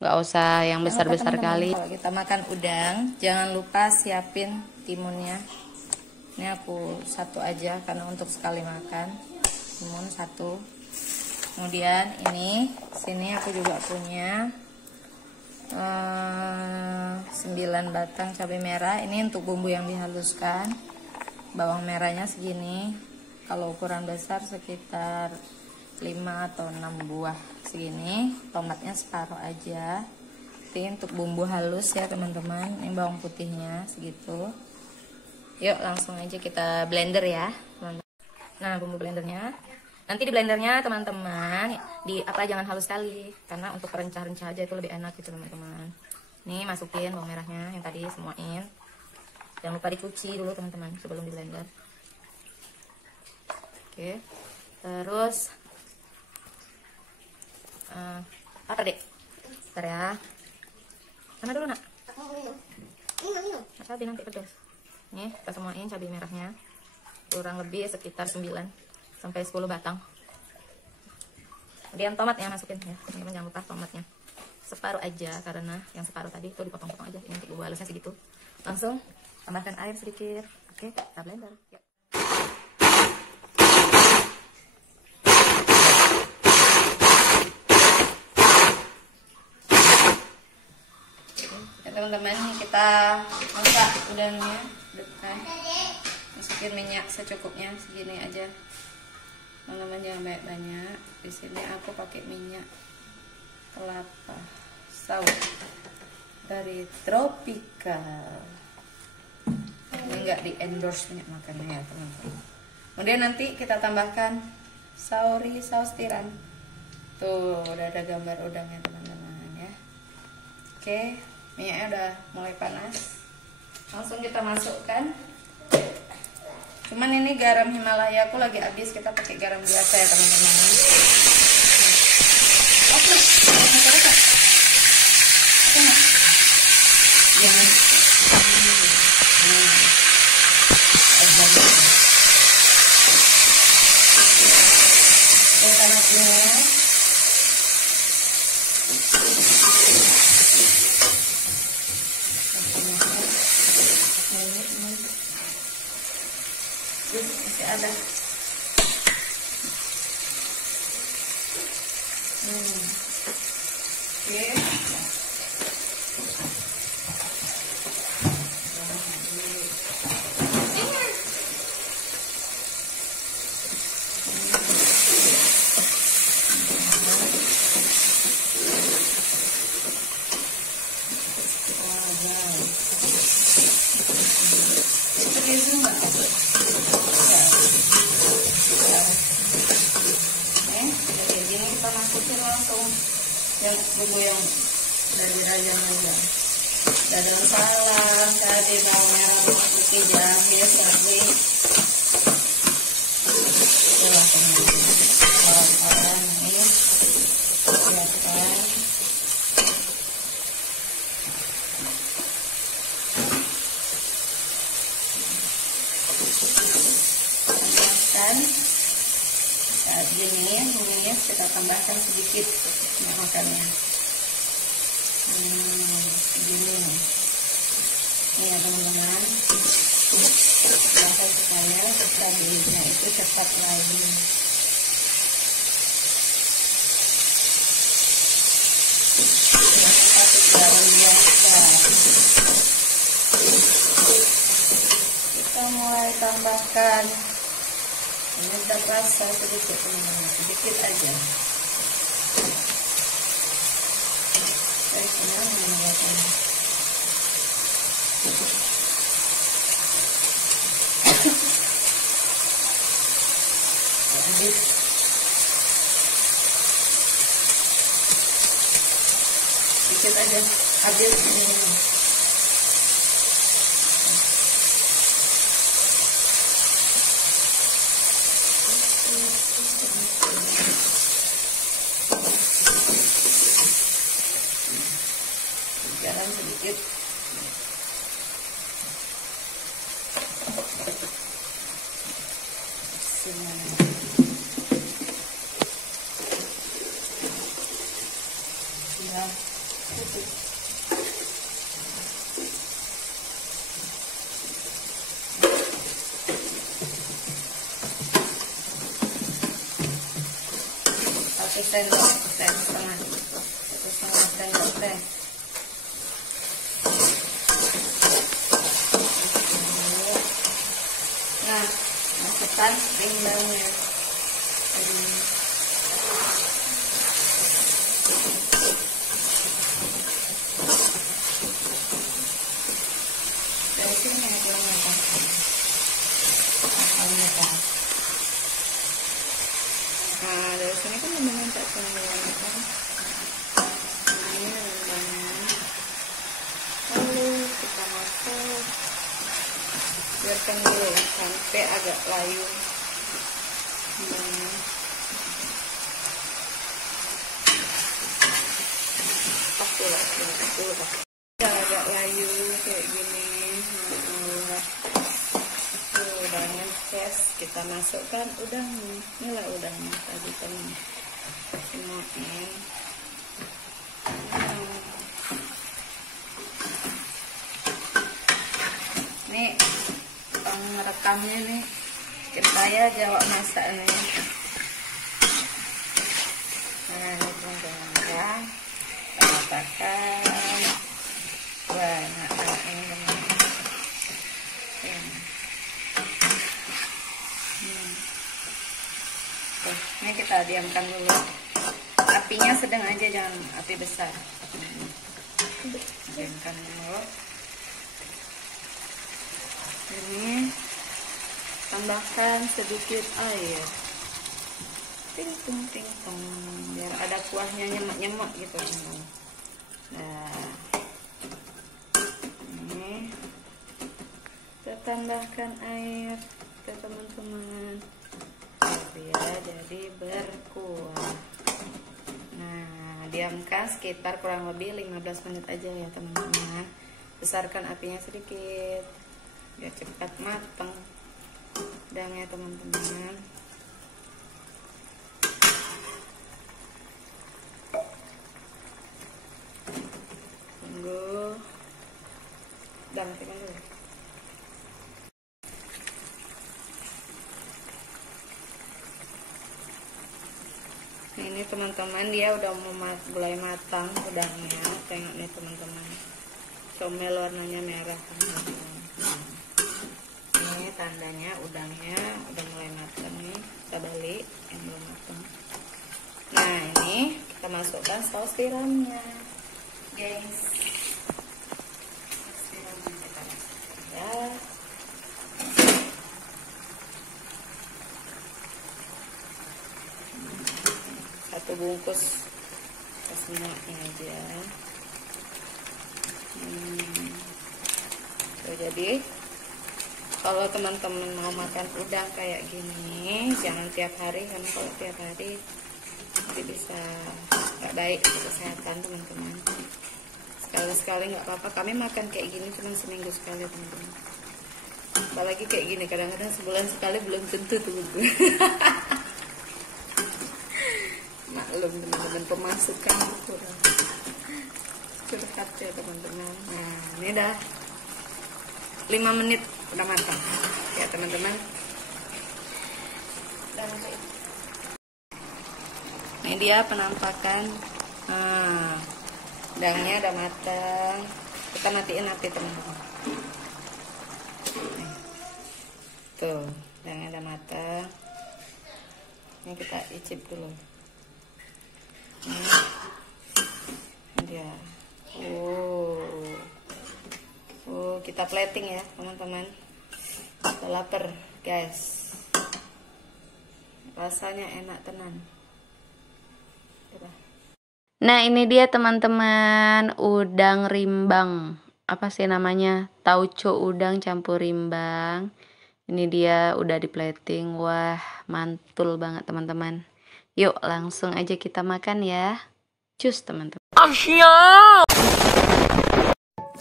Nggak usah yang besar-besar kali. Kalau kita makan udang, jangan lupa siapin timunnya. Ini aku satu aja karena untuk sekali makan. Timun satu. Kemudian ini sini aku juga punya 9 batang cabai merah. Ini untuk bumbu yang dihaluskan. Bawang merahnya segini. Kalau ukuran besar sekitar 5 atau 6 buah segini. Tomatnya separuh aja. Ini untuk bumbu halus ya teman-teman. Ini bawang putihnya segitu. Yuk langsung aja kita blender ya teman-teman. Nah, bumbu blendernya nanti di blendernya teman-teman jangan halus sekali, karena untuk rencah-rencah aja itu lebih enak gitu teman-teman. Nih masukin bawang merahnya yang tadi semuain. Jangan lupa dicuci dulu teman-teman sebelum di blender. Oke, terus apa dek? Bentar ya. Mana dulu nak? Cabai nanti pedas. Nih kita semuain cabai merahnya, kurang lebih sekitar 9 sampai 10 batang. Kemudian tomatnya masukin ya, teman-teman jangan lupa tomatnya separuh aja, karena yang separuh tadi itu dipotong-potong aja. Ini bumbu halusnya segitu. Langsung tambahkan air sedikit. Oke, kita blender. Yuk. Ya teman-teman, kita masak udangnya. Masukin minyak secukupnya, segini aja. Teman-teman jangan banyak-banyak. Di sini aku pakai minyak kelapa sawit dari Tropical. Ini enggak di endorse minyak makannya ya teman-teman. Kemudian nanti kita tambahkan saus tiram. Tuh udah ada gambar udangnya teman-teman ya. Oke, minyaknya udah mulai panas. Langsung kita masukkan. Cuman ini garam Himalaya aku lagi habis, kita pakai garam biasa ya teman-teman. Oke, jangan. Masih ada. Oke. Seperti itu enggak? Kita masukin langsung yang bumbu yang dari rajangnya udah daun salam, cabai, bawang merah, bawang putih, jahe, cabai. Langsung orang-orang ini siapkan. Saat gini kita tambahkan sedikit minyak makannya. Gini ini ya teman-teman, tambahkan supaya cabainya itu cepat lagi. mulai tambahkan penyedap rasa sedikit teman-teman, sedikit aja. Baiknya menambahkan habis sedikit aja, habis ini. Garam sedikit. Satu sendok teh setengah, sendok teh. Nah, masukkan rimbangnya. Dari sini ya kurangnya. Nah, dari sini kan teman-teman tak kan. Ini rimbangnya. Lalu kita masuk. Biarkan dulu ya sampai agak layu. Agak layu kayak gini. Udah nges, kita masukkan udangnya. Inilah udangnya tadi teman. Semuanya. Nih merekamnya nih saya jawab masaknya. Nah ini teman-teman ya, kita matakan. Wah nah ini teman-teman. Ini kita diamkan dulu, apinya sedang aja, jangan api besar. Diamkan dulu. Ini tambahkan sedikit air, ting biar ada kuahnya nyemak gitu teman-teman. Nah ini kita tambahkan air ke teman-teman ya, jadi berkuah. Nah diamkan sekitar kurang lebih 15 menit aja ya teman-teman. Besarkan apinya sedikit biar cepat matang udangnya teman-teman. Tunggu udang dulu. Ini teman-teman dia udah mulai matang udangnya. Tengok nih teman-teman, comel warnanya merah teman-teman. Ini tandanya udangnya udah mulai matang nih. Kita balik yang belum matang. Nah ini kita masukkan saus tiramnya, guys. Saus tiramnya kita masukkan ya. Satu bungkus ke semuanya aja. Jadi kalau teman-teman mau makan udang kayak gini jangan tiap hari, karena kalau tiap hari nanti bisa nggak baik untuk kesehatan teman-teman. Sekali-sekali nggak apa-apa, kami makan kayak gini cuma seminggu sekali teman-teman. Apalagi kayak gini kadang-kadang sebulan sekali belum tentu teman-teman. Maklum teman-teman, pemasukan kurang. Curhat ya teman-teman. Nah ini dah 5 menit udah matang ya teman-teman. Ini dia penampakan. Nah udangnya udah matang. Kita matiin api teman-teman. Tuh, yang ada matang. Ini kita icip dulu. Ini dia. Kita plating ya teman-teman. Udah lapar guys. Rasanya enak tenan. Nah ini dia teman-teman, udang rimbang. Apa sih namanya? Tauco udang campur rimbang. Ini dia udah di plating. Wah mantul banget teman-teman. Yuk langsung aja kita makan ya. Cus teman-teman.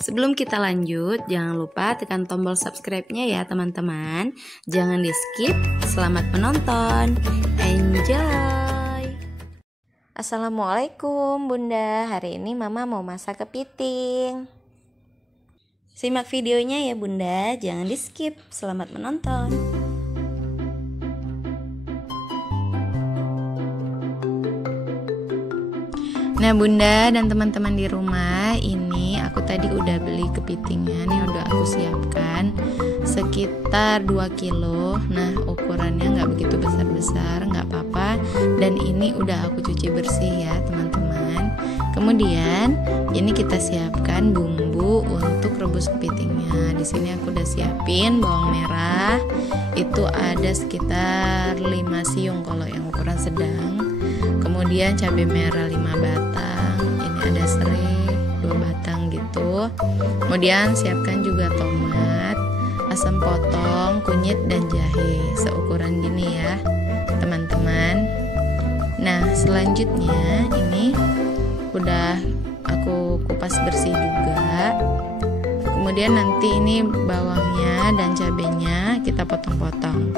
Sebelum kita lanjut, jangan lupa tekan tombol subscribe-nya ya teman-teman. Jangan di skip. Selamat menonton. Enjoy. Assalamualaikum Bunda. Hari ini Mama mau masak kepiting. Simak videonya ya Bunda. Jangan di skip. Selamat menonton. Nah Bunda dan teman-teman di rumah, ini aku tadi udah beli kepitingnya nih, udah aku siapkan sekitar 2 kilo. Nah ukurannya nggak begitu besar-besar, nggak apa-apa. Dan ini udah aku cuci bersih ya teman-teman. Kemudian ini kita siapkan bumbu untuk rebus kepitingnya. Di sini aku udah siapin bawang merah, itu ada sekitar 5 siung kalau yang ukuran sedang. Kemudian cabai merah 5 batang, ini ada serai 2 batang gitu. Kemudian siapkan juga tomat, asam potong, kunyit dan jahe seukuran gini ya teman-teman. Nah selanjutnya ini udah aku kupas bersih juga. Kemudian nanti ini bawangnya dan cabenya kita potong-potong.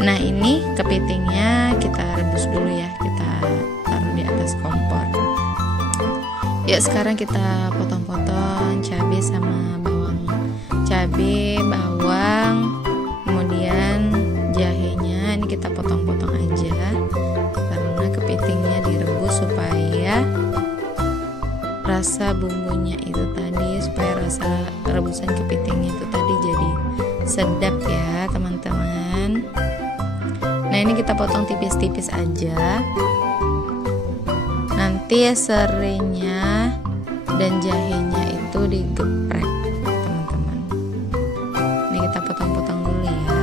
Nah ini kepitingnya kita rebus dulu ya, kita taruh di atas kompor. Ya sekarang kita potong-potong cabai sama bawang. Cabai, bawang, kemudian jahenya ini kita potong-potong aja. Karena kepitingnya direbus supaya rasa bumbunya itu tadi, supaya rasa rebusan kepitingnya itu tadi jadi sedap ya teman-teman. Nah ini kita potong tipis-tipis aja. Nanti serainya dan jahenya itu digeprek teman-teman. Ini kita potong-potong dulu ya.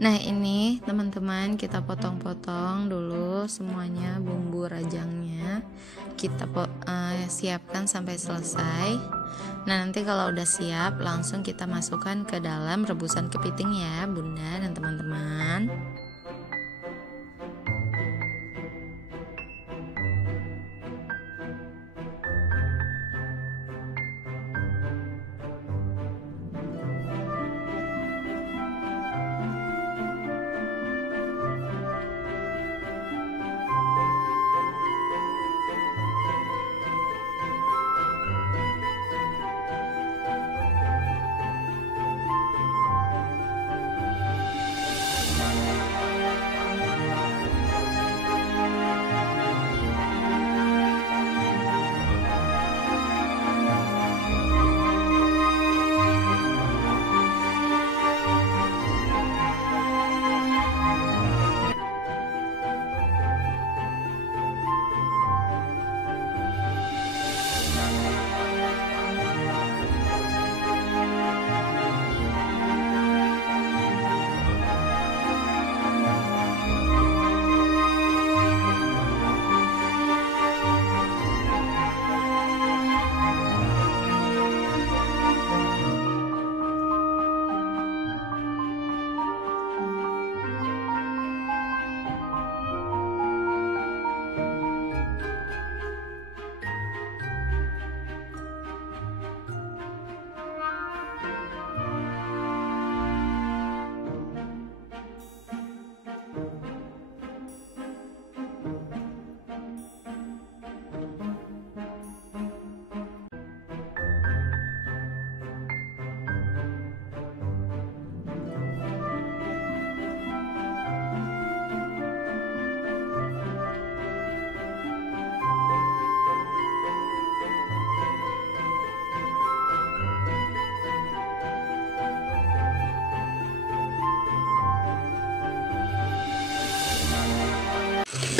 Nah ini teman-teman kita potong-potong dulu semuanya bumbu rajangnya, kita siapkan sampai selesai. Nah nanti kalau udah siap langsung kita masukkan ke dalam rebusan kepiting ya Bunda dan teman-teman.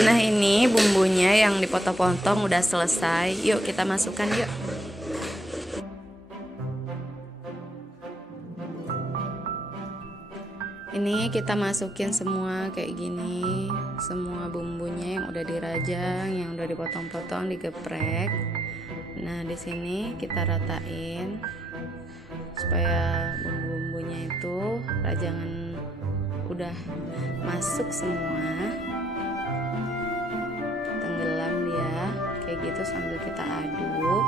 Nah ini bumbunya yang dipotong-potong udah selesai. Yuk kita masukkan yuk. Ini kita masukin semua kayak gini, semua bumbunya yang udah dirajang, yang udah dipotong-potong, digeprek. Nah di sini kita ratain supaya bumbu-bumbunya itu rajangan udah masuk semua, tenggelam dia kayak gitu sambil kita aduk.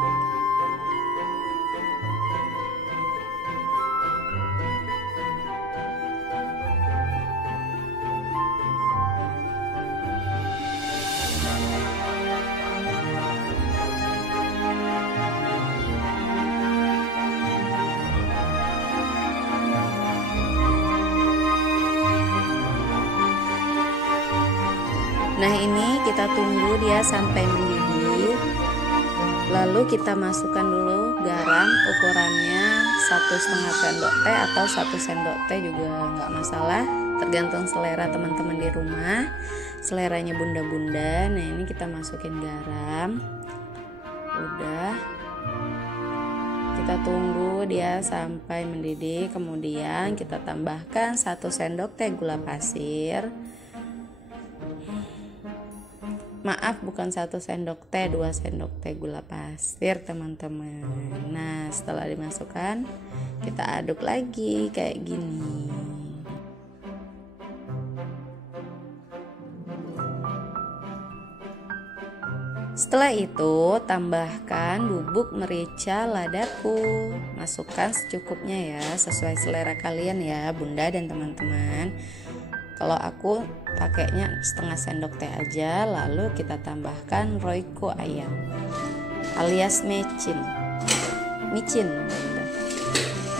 Nah ini kita tunggu dia sampai mendidih. Lalu kita masukkan dulu garam, ukurannya 1,5 sendok teh atau 1 sendok teh juga nggak masalah, tergantung selera teman-teman di rumah, seleranya bunda-bunda. Nah ini kita masukin garam. Udah, kita tunggu dia sampai mendidih. Kemudian kita tambahkan 1 sendok teh gula pasir. Maaf, bukan 1 sendok teh, 2 sendok teh gula pasir teman-teman. Nah setelah dimasukkan kita aduk lagi kayak gini. Setelah itu tambahkan bubuk merica ladaku. Masukkan secukupnya ya, sesuai selera kalian ya bunda dan teman-teman. Kalau aku pakainya 1/2 sendok teh aja. Lalu kita tambahkan roiko ayam alias micin.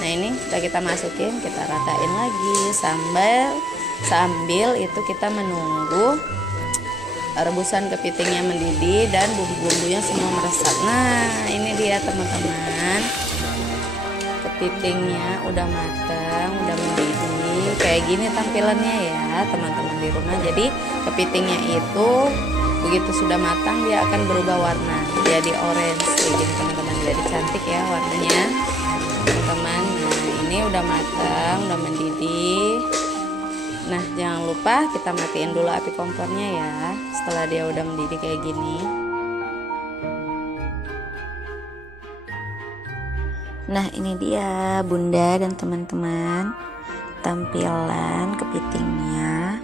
Nah ini udah kita masukin, kita ratain lagi sambil itu kita menunggu rebusan kepitingnya mendidih dan bumbu-bumbunya semua meresap. Nah ini dia teman-teman, kepitingnya udah matang, udah mendidih kayak gini tampilannya ya teman-teman di rumah. Jadi kepitingnya itu begitu sudah matang dia akan berubah warna jadi orange kayak gini teman-teman, jadi cantik ya warnanya teman-teman. Nah ini udah matang, udah mendidih. Nah jangan lupa kita matiin dulu api kompornya ya setelah dia udah mendidih kayak gini. Nah ini dia bunda dan teman-teman tampilan kepitingnya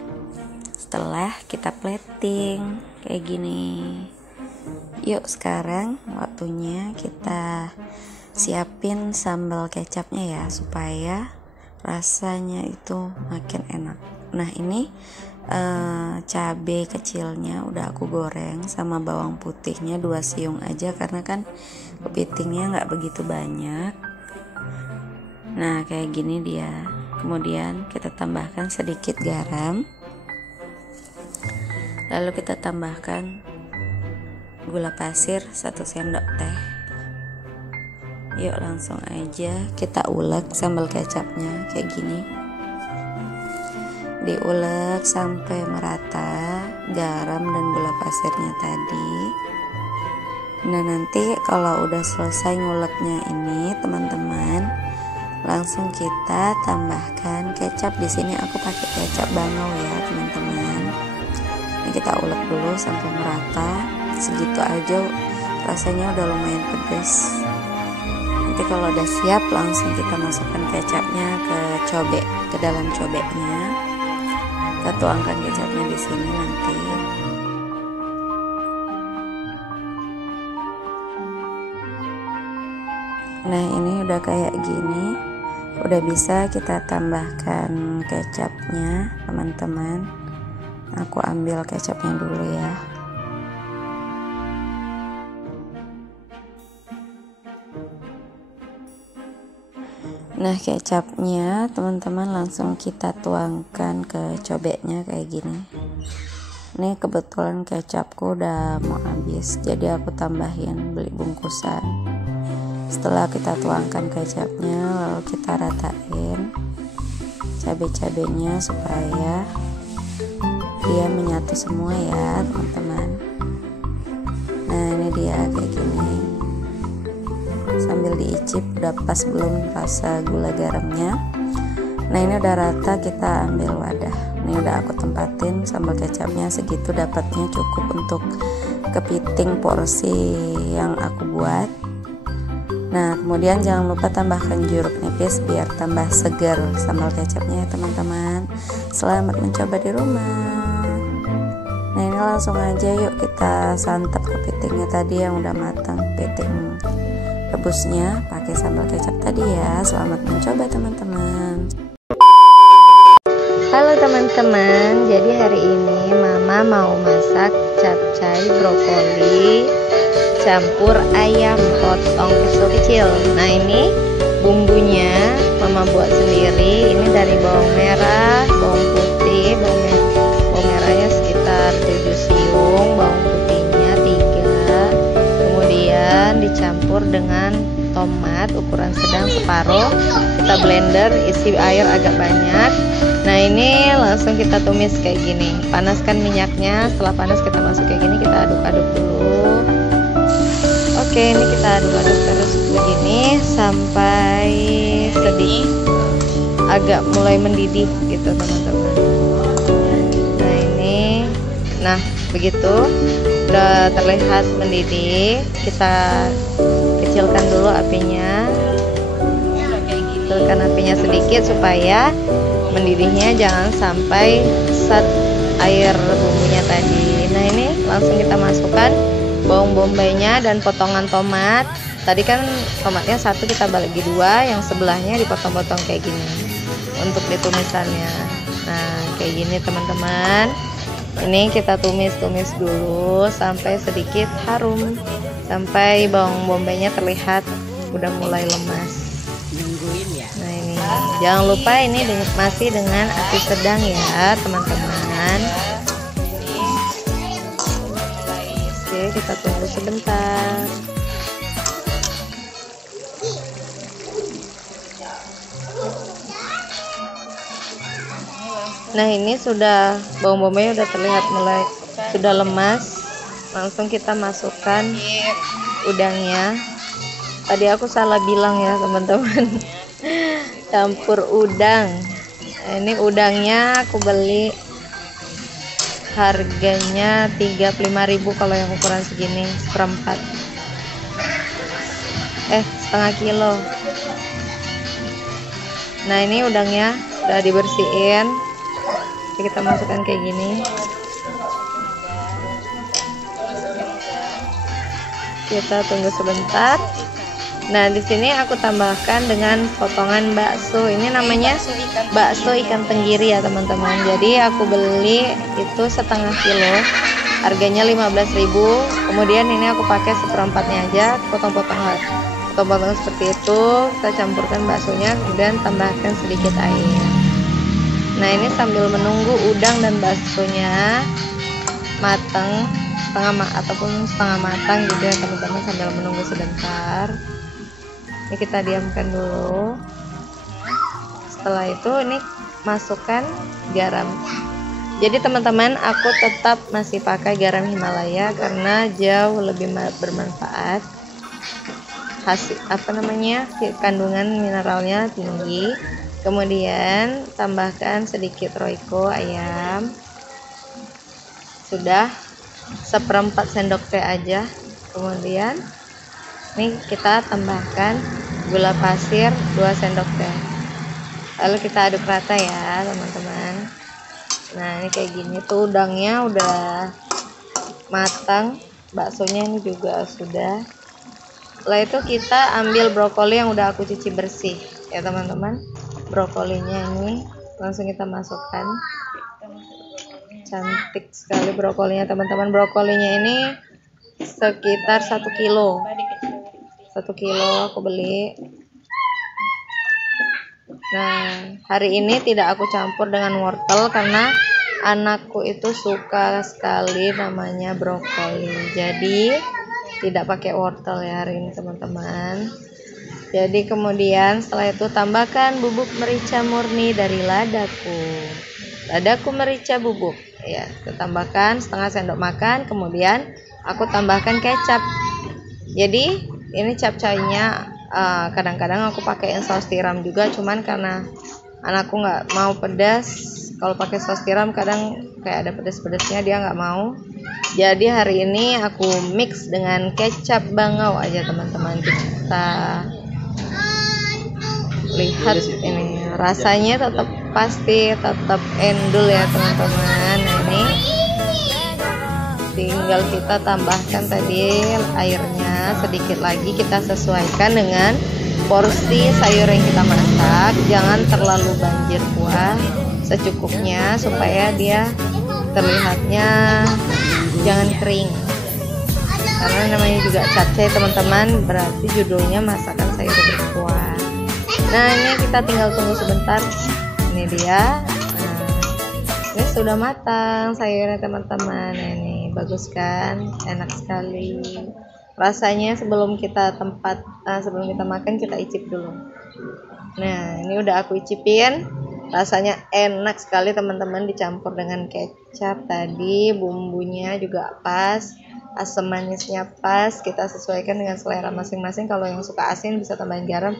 setelah kita plating kayak gini. Yuk sekarang waktunya kita siapin sambal kecapnya ya supaya rasanya itu makin enak. Nah ini cabai kecilnya udah aku goreng sama bawang putihnya 2 siung aja karena kan kepitingnya nggak begitu banyak. Nah kayak gini dia. Kemudian kita tambahkan sedikit garam, lalu kita tambahkan gula pasir 1 sendok teh. Yuk langsung aja kita ulek sambal kecapnya kayak gini, diulek sampai merata garam dan gula pasirnya tadi. Nah nanti kalau udah selesai nguleknya ini teman-teman, langsung kita tambahkan kecap. Di sini aku pakai kecap bangau ya teman-teman. Ini kita ulek dulu sampai merata, segitu aja rasanya udah lumayan pedas. Nanti kalau udah siap langsung kita masukkan kecapnya ke dalam cobeknya. Kita tuangkan kecapnya di sini nanti. Nah ini udah kayak gini. Udah bisa kita tambahkan kecapnya teman-teman. Aku ambil kecapnya dulu ya. Nah kecapnya teman-teman langsung kita tuangkan ke cobeknya kayak gini. Ini kebetulan kecapku udah mau habis, jadi aku tambahin beli bungkusan. Setelah kita tuangkan kecapnya, lalu kita ratain cabai-cabainya supaya dia menyatu semua ya teman-teman. Nah ini dia kayak gini, sambil diicip udah pas belum rasa gula garamnya. Nah ini udah rata, kita ambil wadah. Ini udah aku tempatin sambal kecapnya, segitu dapatnya cukup untuk kepiting porsi yang aku buat. Nah kemudian jangan lupa tambahkan jeruk nipis biar tambah segar sambal kecapnya ya teman-teman. Selamat mencoba di rumah. Nah ini langsung aja yuk kita santap kepitingnya tadi yang udah matang. Kepiting rebusnya pakai sambal kecap tadi ya. Selamat mencoba teman-teman. Halo teman-teman, jadi hari ini mama mau masak capcay brokoli campur ayam potong kecil-kecil. Nah ini bumbunya mama buat sendiri. Ini dari bawang merah, bawang putih, bawang merahnya sekitar 7 siung, bawang putihnya 3, kemudian dicampur dengan tomat ukuran sedang separuh, kita blender, isi air agak banyak. Nah ini langsung kita tumis kayak gini, panaskan minyaknya. Setelah panas kita masuk kayak gini, kita aduk-aduk dulu. Oke, ini kita aduk-aduk terus begini sampai sedikit agak mulai mendidih gitu teman-teman. Nah ini, nah begitu udah terlihat mendidih, kita kecilkan dulu apinya, kecilkan apinya sedikit supaya mendidihnya jangan sampai set air bumbunya tadi. Nah ini langsung kita masukkan bawang bombaynya dan potongan tomat. Tadi kan tomatnya satu, kita bagi dua, yang sebelahnya dipotong-potong kayak gini untuk ditumisannya. Nah kayak gini teman-teman. Ini kita tumis-tumis dulu sampai sedikit harum, sampai bawang bombaynya terlihat udah mulai lemas. Nah ini jangan lupa ini masih dengan api sedang ya teman-teman. Oke, kita tunggu sebentar. Nah ini sudah bawang bombaynya udah terlihat mulai sudah lemas. Langsung kita masukkan udangnya. Tadi aku salah bilang ya teman-teman, campur udang. Nah, ini udangnya aku beli harganya 35.000 kalau yang ukuran segini, seperempat, setengah kilo. Nah ini udangnya udah dibersihin, kita masukkan kayak gini. Kita tunggu sebentar. Nah di sini aku tambahkan dengan potongan bakso. Ini namanya bakso ikan tenggiri ya teman-teman. Jadi aku beli itu setengah kilo, harganya 15.000. Kemudian ini aku pakai seperempatnya aja, potong-potong seperti itu. Kita campurkan baksonya, kemudian tambahkan sedikit air. Nah ini sambil menunggu udang dan baksonya matang setengah matang gitu ya teman-teman, sambil menunggu sebentar. Ini kita diamkan dulu. Setelah itu ini masukkan garam. Jadi teman-teman, aku tetap masih pakai garam Himalaya karena jauh lebih bermanfaat. Kandungan mineralnya tinggi. Kemudian tambahkan sedikit roiko ayam. Sudah seperempat sendok teh aja. Kemudian ini kita tambahkan gula pasir 2 sendok teh. Lalu kita aduk rata ya teman-teman. Nah ini kayak gini tuh, udangnya udah matang, baksonya ini juga sudah. Setelah itu kita ambil brokoli yang udah aku cuci bersih ya teman-teman. Brokolinya ini langsung kita masukkan. Cantik sekali brokolinya teman-teman. Brokolinya ini sekitar 1 kilo. 1 kilo aku beli. Nah hari ini tidak aku campur dengan wortel karena anakku itu suka sekali namanya brokoli, jadi tidak pakai wortel ya hari ini teman-teman. Jadi kemudian setelah itu tambahkan bubuk merica murni dari ladaku merica bubuk. Ya, kita tambahkan setengah sendok makan, kemudian aku tambahkan kecap. Jadi ini capcaynya kadang-kadang aku pakaiin saus tiram juga, cuman karena anakku nggak mau pedas, kalau pakai saus tiram kadang kayak ada pedas-pedasnya, dia nggak mau. Jadi hari ini aku mix dengan kecap bangau aja teman-teman. Kita lihat ini rasanya tetap endul ya teman-teman. Nah, ini tinggal kita tambahkan tadi airnya sedikit lagi, kita sesuaikan dengan porsi sayur yang kita masak. Jangan terlalu banjir kuah, secukupnya supaya dia terlihatnya jangan kering, karena namanya juga capcay teman-teman, berarti judulnya masakan sayur berkuah. Nah, ini kita tinggal tunggu sebentar. Ini dia. Ini sudah matang sayurnya teman-teman. Ini bagus kan, enak sekali rasanya. Sebelum kita makan, kita icip dulu. Nah, ini udah aku icipin, rasanya enak sekali teman-teman, dicampur dengan kecap tadi, bumbunya juga pas, asam manisnya pas. Kita sesuaikan dengan selera masing-masing. Kalau yang suka asin bisa tambahin garam.